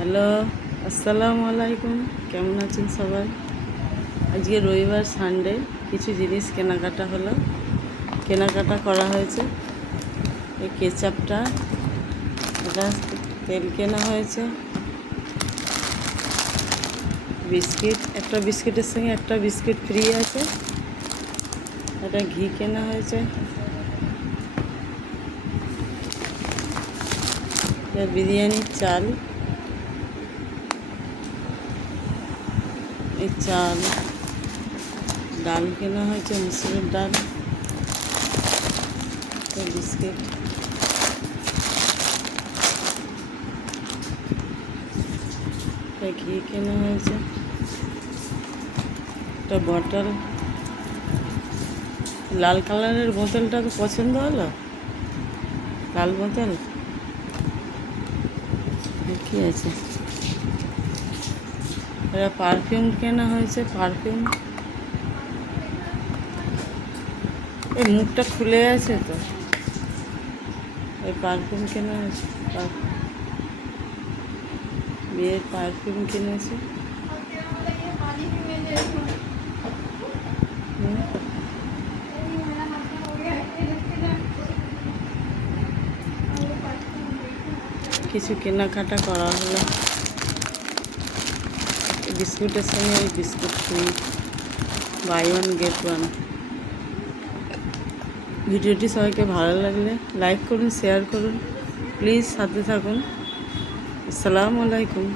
Hello, আসসালামু আলাইকুম। কেমন আছেন সবাই? আজকে রবিবার সানডে, কিছু জিনিস কেনাকাটা করা হয়েছে। এই কেচাপটা, এটা তেল কেনা হয়েছে, বিস্কিট, একটা বিস্কিটের সঙ্গে একটা বিস্কিট ফ্রি আছে, এটা ঘি কেনা হয়েছে, বিরিয়ানির চাল, এই চাল, ডাল কেনা হয়েছে, মুসুরের ডাল, বিস্কিট, ঘি কেনা হয়েছে, একটা বটল, লাল কালারের বোতলটা তো পছন্দ হলো, লাল বোতল কি আছে, এটা পারফিউম কেনা হয়েছে, পারফিউম, এই মুখটা খুলে আছে তো, এই পারফিউম কেনা হয়েছে, বিয়ের পারফিউম কিনেছে, কিছু কেনাকাটা করা হলো। বিস্কুটের সঙ্গে ওই biscuit free, buy one get one. ভিডিওটি সবাইকে ভালো লাগলে লাইক করুন, শেয়ার করুন, প্লিজ সাথে থাকুন। আসসালামু আলাইকুম।